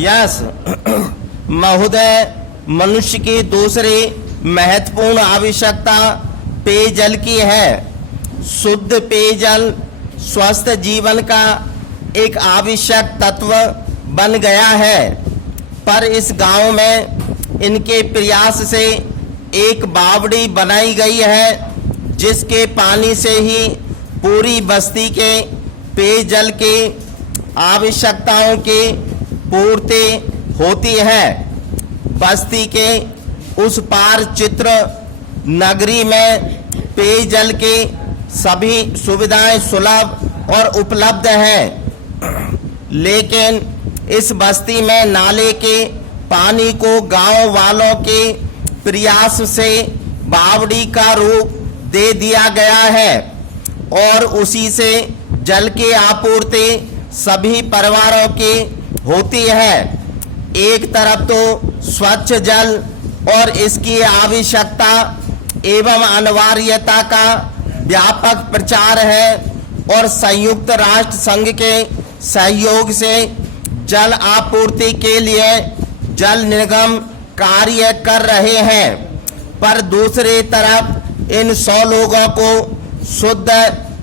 Yes महोदय, मनुष्य की दूसरी महत्वपूर्ण आवश्यकता पेयजल की है। शुद्ध पेयजल स्वस्थ जीवन का एक आवश्यक तत्व बन गया है, पर इस गांव में इनके प्रयास से एक बावड़ी बनाई गई है, जिसके पानी से ही पूरी बस्ती के पेयजल की आवश्यकताओं की पूर्ति होती है। बस्ती के उस पार चित्र नगरी में पेयजल की सभी सुविधाएं सुलभ और उपलब्ध हैं, लेकिन इस बस्ती में नाले के पानी को गांव वालों के प्रयास से बावड़ी का रूप दे दिया गया है और उसी से जल की आपूर्ति सभी परिवारों की होती है। एक तरफ तो स्वच्छ जल और इसकी आवश्यकता एवं अनिवार्यता का व्यापक प्रचार है और संयुक्त राष्ट्र संघ के सहयोग से जल आपूर्ति के लिए जल निगम कार्य कर रहे हैं, पर दूसरी तरफ इन 100 लोगों को शुद्ध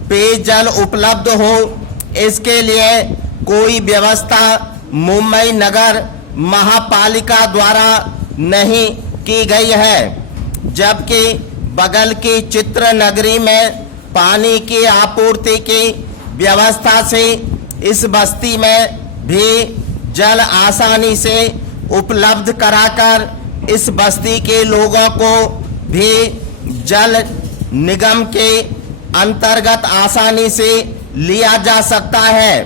पेयजल उपलब्ध हो, इसके लिए कोई व्यवस्था मुंबई नगर महापालिका द्वारा नहीं की गई है, जबकि बगल की चित्र नगरी में पानी की आपूर्ति की व्यवस्था से इस बस्ती में भी जल आसानी से उपलब्ध कराकर इस बस्ती के लोगों को भी जल निगम के अंतर्गत आसानी से लिया जा सकता है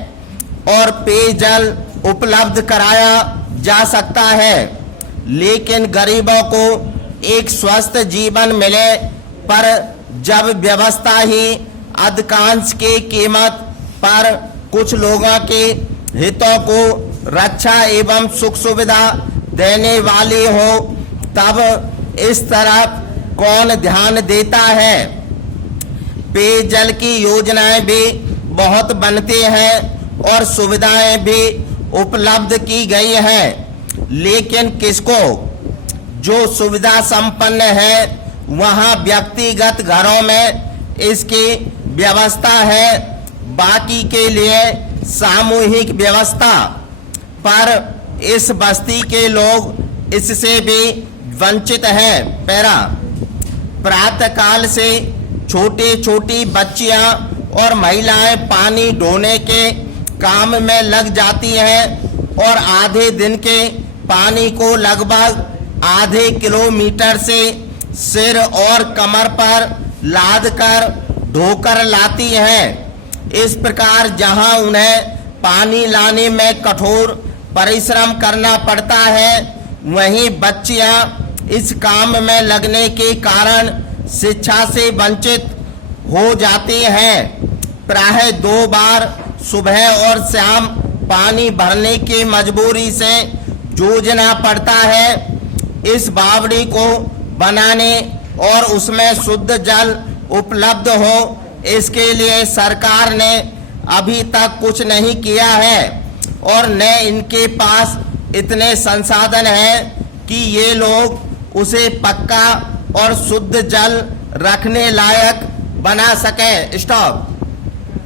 और पेयजल उपलब्ध कराया जा सकता है। लेकिन गरीबों को एक स्वस्थ जीवन मिले, पर जब व्यवस्था ही अधिकांश की कीमत पर कुछ लोगों के हितों को रक्षा एवं सुख सुविधा देने वाली हो, तब इस तरफ कौन ध्यान देता है। पेयजल की योजनाएं भी बहुत बनती हैं और सुविधाएं भी उपलब्ध की गई हैं, लेकिन किसको? जो सुविधा संपन्न है वहां व्यक्तिगत घरों में इसकी व्यवस्था है, बाकी के लिए सामूहिक व्यवस्था, पर इस बस्ती के लोग इससे भी वंचित हैं। पैरा प्रातःकाल से छोटी छोटी बच्चियां और महिलाएं पानी ढोने के काम में लग जाती हैं और आधे दिन के पानी को लगभग आधे किलोमीटर से सिर और कमर पर लाद कर ढोकर लाती हैं। इस प्रकार जहां उन्हें पानी लाने में कठोर परिश्रम करना पड़ता है, वहीं बच्चियां इस काम में लगने के कारण शिक्षा से वंचित हो जाती हैं। प्रायः 2 बार सुबह और शाम पानी भरने की मजबूरी से जूझना पड़ता है। इस बावड़ी को बनाने और उसमें शुद्ध जल उपलब्ध हो, इसके लिए सरकार ने अभी तक कुछ नहीं किया है और न इनके पास इतने संसाधन हैं कि ये लोग उसे पक्का और शुद्ध जल रखने लायक बना सके। स्टॉप।